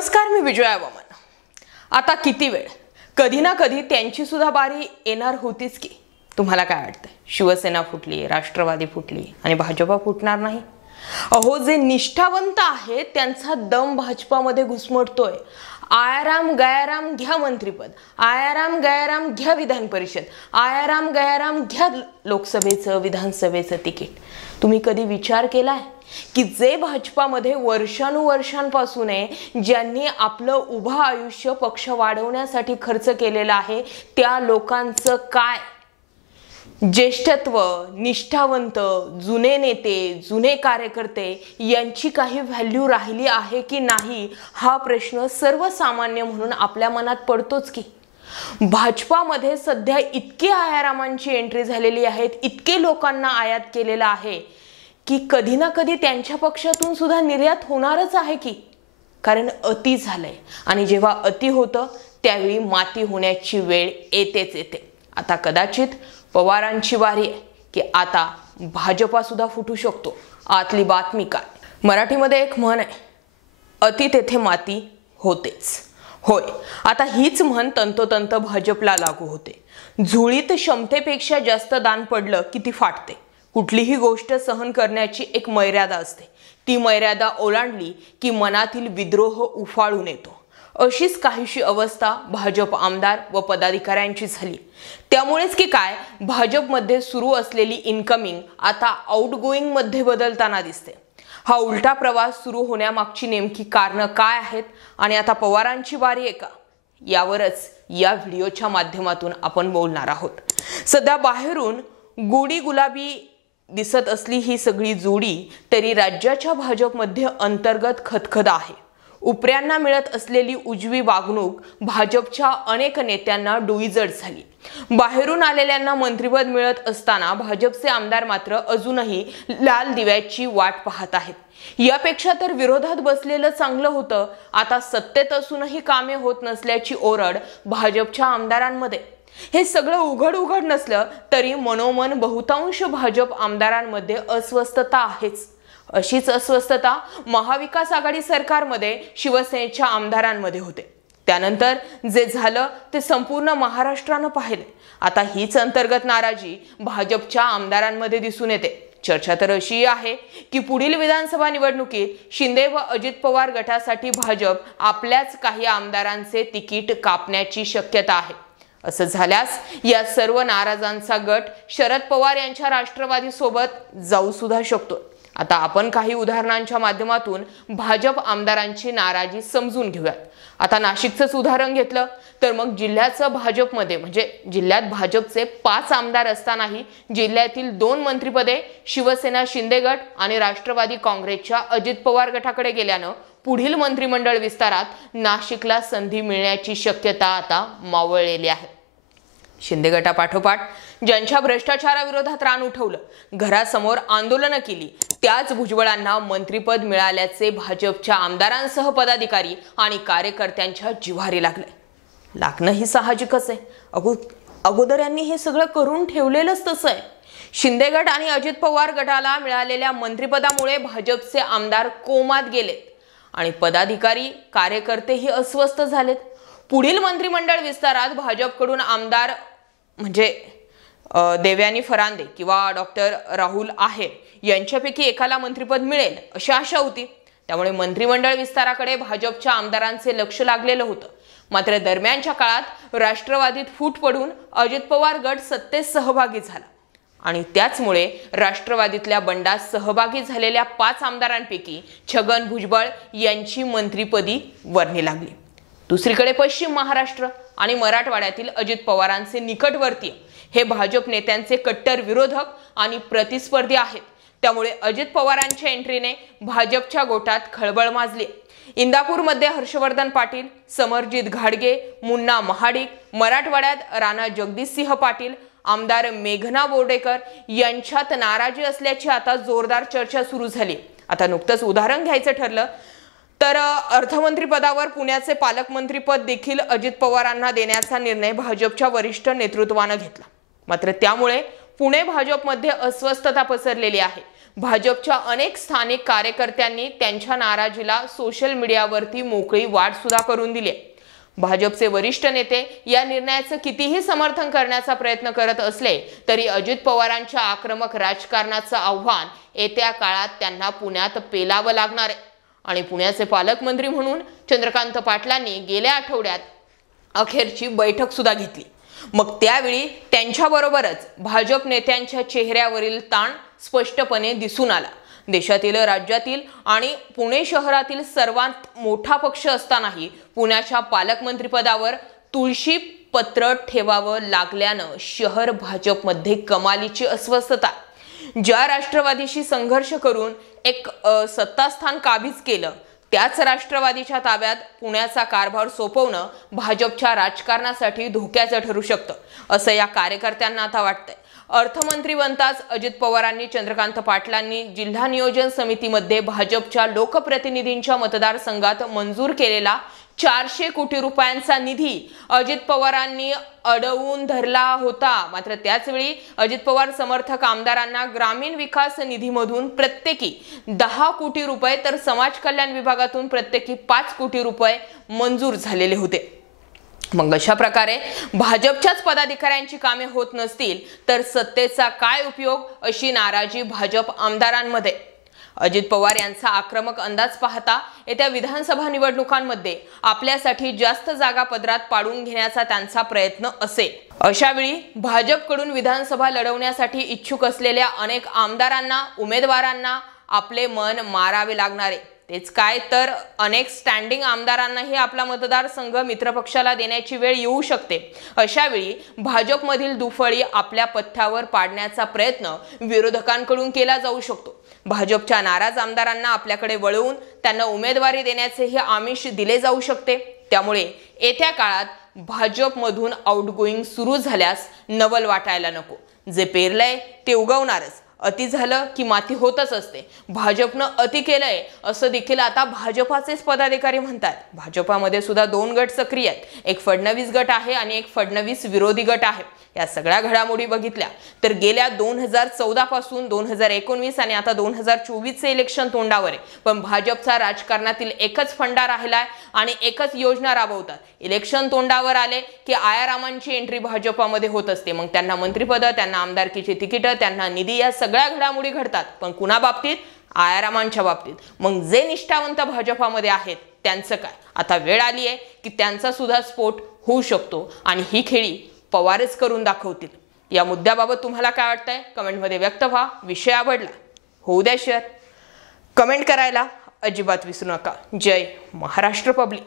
नमस्कार, मी विजया वामन। आता किती वेळ, कधी ना कधी त्यांची सुद्धा बारी येणार होतीच की। तुम्हाला काय वाटतं? शिवसेना फुटली, राष्ट्रवादी फुटली आणि भाजपा फुटणार नाही? अहो, जे निष्ठावंत आहेत त्यांचा दम भाजपामध्ये घुसमटतोय। आयाराम गयाराम घ्या मंत्रिपद, आयाराम गयाराम घ्या विधान परिषद, आयाराम गयाराम घ्या लोकसभेचं विधानसभेचं तिकीट। तुम्ही कधी विचार केलाय की जे भाजपामध्ये वर्षानुवर्षांपासून आहे, ज्यांनी आपलं उभं आयुष्य पक्ष वाढवण्यासाठी खर्च केलेला आहे, त्या लोकांचं काय? ज्येष्ठत्व, निष्ठावंत, जुने नेते, जुने कार्यकर्ते यांची काही व्हॅल्यू राहिली आहे की नाही, हा प्रश्न सर्वसामान्य म्हणून आपल्या मनात पडतोच की। भाजपामध्ये सध्या इतके आयारामांची एंट्री झालेली आहे, इतके लोकांना आयात केलेला आहे की कधी ना कधी त्यांच्या पक्षातून सुद्धा निर्यात होणारच आहे की। कारण अति झालंय आणि जेव्हा अति होतं त्यावेळी माती होण्याची वेळ येतेच येते। आता कदाचित पवारांची वारी आहे की आता भाजपा सुद्धा फुटू शकतो। आतली बातमी काय? मराठीमध्ये एक म्हण आहे, अति तेथे माती होतेच। होय, आता हीच म्हण तंतोतंत भाजपला लागू होते। झुळीत क्षमतेपेक्षा जास्त दान पडलं की ती फाटते। कुठलीही गोष्ट सहन करण्याची एक मर्यादा असते, ती मर्यादा ओलांडली की मनातील विद्रोह उफाळून येतो। अशीच काहीशी अवस्था भाजप आमदार व पदाधिकाऱ्यांची झाली। त्यामुळेच की काय, भाजपमध्ये सुरू असलेली इनकमिंग आता आउटगोईंग मध्ये बदलताना दिसते। हा उलटा प्रवास सुरू होण्यामागची नेमकी कारणं काय आहेत आणि आता पवारांची बारी आहे का, यावरच या व्हिडिओच्या माध्यमातून आपण बोलणार आहोत। सध्या बाहेरून गोडी गुलाबी दिसत असली ही सगळी जोडी तरी राज्याच्या भाजपमध्ये अंतर्गत खदखद आहे। उपऱ्यांना मिळत असलेली उजवी वागणूक भाजपच्या अनेक नेत्यांना डोईजड झाली। बाहेरून आलेल्यांना मंत्रिपद मिळत असताना भाजपचे आमदार मात्र अजूनही लाल दिव्याची वाट पाहत आहेत। यापेक्षा तर विरोधात बसलेलं चांगलं होतं। आता सत्तेत असूनही कामे होत नसल्याची ओरड भाजपच्या आमदारांमध्ये। हे सगळं उघड उघड नसलं तरी मनोमन बहुतांश भाजप आमदारांमध्ये अस्वस्थता आहेच। अशीच अस्वस्थता महाविकास आघाडी सरकारमध्ये शिवसेनेच्या आमदारांमध्ये होते। त्यानंतर जे झालं ते संपूर्ण महाराष्ट्रानं पाहिले। आता हीच अंतर्गत नाराजी भाजपच्या आमदारांमध्ये दिसून येते। चर्चा तर अशी आहे की पुढील विधानसभा निवडणुकीत शिंदे व अजित पवार गटासाठी भाजप आपल्याच काही आमदारांचे तिकीट कापण्याची शक्यता आहे। असं झाल्यास या सर्व नाराजांचा गट शरद पवार यांच्या राष्ट्रवादी सोबत जाऊ सुद्धा शकतो। आता आपण काही उदाहरणांच्या माध्यमातून भाजप आमदारांची नाराजी समजून घेऊयात। आता नाशिकचंच उदाहरण घेतलं तर मग जिल्ह्याचं भाजपमध्ये म्हणजे जिल्ह्यात भाजपचे 5 आमदार असतानाही जिल्ह्यातील 2 मंत्रिपदे शिवसेना शिंदे गट आणि राष्ट्रवादी काँग्रेसच्या अजित पवार गटाकडे गेल्यानं पुढील मंत्रिमंडळ विस्तारात नाशिकला संधी मिळण्याची शक्यता आता मावळलेली आहे। शिंदे गटापाठोपाठ ज्यांच्या भ्रष्टाचाराविरोधात रान उठवलं, घरासमोर आंदोलनं केली, त्याच भुजबळांना मंत्रिपद मिळाल्याचे भाजपच्या आमदारांसह पदाधिकारी आणि कार्यकर्त्यांच्या जिव्हारी लागणं ही साहजिकच आहे। अगोदर यांनी हे सगळं करून ठेवलेलंच तसं आहे। शिंदे गट आणि अजित पवार गटाला मिळालेल्या मंत्रिपदामुळे भाजपचे आमदार कोमात गेलेत आणि पदाधिकारी कार्यकर्तेही अस्वस्थ झालेत। पुढील मंत्रिमंडळ विस्तारात भाजपकडून आमदार म्हणजे देवयानी फरांदे किंवा डॉक्टर राहुल आहेर यांच्यापैकी एकाला मंत्रिपद मिळेल अशी आशा होती। त्यामुळे मंत्रिमंडळ विस्ताराकडे भाजपच्या आमदारांचे लक्ष लागलेलं होतं। मात्र दरम्यानच्या काळात राष्ट्रवादीत फूट पडून अजित पवार गट सत्तेत सहभागी झाला आणि त्याचमुळे राष्ट्रवादीतल्या बंडात सहभागी झालेल्या 5 आमदारांपैकी छगन भुजबळ यांची मंत्रिपदी वर्णी लागली। दुसरीकडे पश्चिम महाराष्ट्र आणि मराठवाड्यातील अजित पवारांचे निकटवर्तीय हे भाजप नेत्यांचे कट्टर विरोधक आणि प्रतिस्पर्धी आहेत। त्यामुळे अजित पवारांच्या एंट्रीने भाजपच्या गोटात खळबळ माजली। इंदापूरमध्ये हर्षवर्धन पाटील, समरजित घाडगे, मुन्ना महाडिक, मराठवाड्यात राणा जगदीशसिंह पाटील, आमदार मेघना बोर्डेकर यांच्यात नाराजी असल्याची आता जोरदार चर्चा सुरू झाली। आता नुकतंच उदाहरण घ्यायचं ठरलं तर अर्थमंत्री पदावर पुण्याचे पालकमंत्रीपद देखील अजित पवारांना देण्याचा निर्णय भाजपच्या वरिष्ठ नेतृत्वाने घेतला। मात्र त्यामुळे पुणे भाजपमध्ये अस्वस्थता पसरलेली आहे। भाजपच्या अनेक स्थानिक कार्यकर्त्यांनी त्यांच्या नाराजीला सोशल मीडियावरती मोकळी वाट सुद्धा करून दिली आहे। भाजपचे वरिष्ठ नेते या निर्णयाचं कितीही समर्थन करण्याचा प्रयत्न करत असले तरी अजित पवारांच्या आक्रमक राजकारणाचं आव्हान येत्या काळात त्यांना पुण्यात पेलावं लागणार आहे। आणि पुण्याचे पालकमंत्री म्हणून चंद्रकांत पाटलांनी गेल्या आठवड्यात अखेरची बैठक सुद्धा घेतली। मग त्यावेळी त्यांच्याबरोबरच भाजप नेत्यांच्या चेहऱ्यावरील ताण स्पष्टपणे दिसून आला। देशातील, राज्यातील आणि पुणे शहरातील सर्वात मोठा पक्ष असतानाही पुण्याच्या पालकमंत्रीपदावर तुळशी पत्र ठेवावं लागल्यानं शहर भाजपमध्ये कमालीची अस्वस्थता। ज्या राष्ट्रवादीशी संघर्ष करून एक सत्तास्थान काबीज केलं त्याच राष्ट्रवादीच्या ताब्यात पुण्याचा कारभार सोपवणं भाजपच्या राजकारणासाठी धोक्याचं ठरू शकतं, असं या कार्यकर्त्यांना आता वाटतंय। अर्थमंत्री बनताच अजित पवारांनी, चंद्रकांत पाटलांनी जिल्हा नियोजन समितीमध्ये भाजपच्या लोकप्रतिनिधींच्या मतदारसंघात मंजूर केलेला 400 कोटी रुपयांचा निधी अजित पवारांनी अडवून धरला होता। मात्र त्याचवेळी अजित पवार समर्थक आमदारांना ग्रामीण विकास निधीमधून प्रत्येकी 10 कोटी रुपये तर समाज कल्याण विभागातून प्रत्येकी 5 कोटी रुपये मंजूर झालेले होते। मग अशा प्रकारे भाजपच्याच पदाधिकाऱ्यांची कामे होत नसतील तर सत्तेचा काय उपयोग, अशी नाराजी भाजप आमदारांमध्ये। अजित पवार यांचा आक्रमक अंदाज पाहता येत्या विधानसभा निवडणुकांमध्ये आपल्यासाठी जास्त जागा पदरात पाडून घेण्याचा त्यांचा प्रयत्न असेल। अशा वेळी भाजपकडून विधानसभा लढवण्यासाठी इच्छुक असलेल्या अनेक आमदारांना, उमेदवारांना आपले मन मारावे लागणार आहे। तेच काय तर अनेक स्टँडिंग आमदारांनाही आपला मतदारसंघ मित्रपक्षाला देण्याची वेळ येऊ शकते। अशा वेळी भाजपमधील दुफळी आपल्या पथ्यावर पाडण्याचा प्रयत्न विरोधकांकडून केला जाऊ शकतो। भाजपच्या नाराज आमदारांना आपल्याकडे वळवून त्यांना उमेदवारी देण्याचेही आमिष दिले जाऊ शकते। त्यामुळे येत्या काळात भाजपमधून आउटगोईंग सुरू झाल्यास नवल वाटायला नको। जे पेरलंय ते उगवणारच। अति झालं की माती होतच असते। भाजपनं अति केलंय असं देखील आता भाजपाचेच पदाधिकारी म्हणतात। भाजपामध्ये सुद्धा 2 गट सक्रिय आहेत, एक फडणवीस गट आहे आणि एक फडणवीस विरोधी गट आहे। या सगळ्या घडामोडी बघितल्या तर गेल्या 2014 पासून 2019 आणि आता 2024 चे इलेक्शन तोंडावर आहे, पण भाजपचा राजकारणातील एकच फंडा राहिलाय आणि एकच योजना राबवतात। इलेक्शन तोंडावर आले की आयारामांची एंट्री भाजपामध्ये होत असते। मग त्यांना मंत्रिपद, त्यांना आमदारकीची तिकीट, त्यांना निधी, या सगळ्या घडामोडी घडतात। पण कुणा बाबतीत? आयारामांच्या बाबतीत। मग जे निष्ठावंत भाजपामध्ये आहेत त्यांचं काय? आता वेळ आली आहे की त्यांचा सुद्धा स्फोट होऊ शकतो आणि ही खेळी पवारच करून दाखवतील। या मुद्द्याबाबत तुम्हाला काय वाटतंय? कमेंटमध्ये व्यक्त व्हा। विषय आवडला होऊ द्या शेअर, कमेंट करायला अजिबात विसरू नका। जय महाराष्ट्र पब्लिक।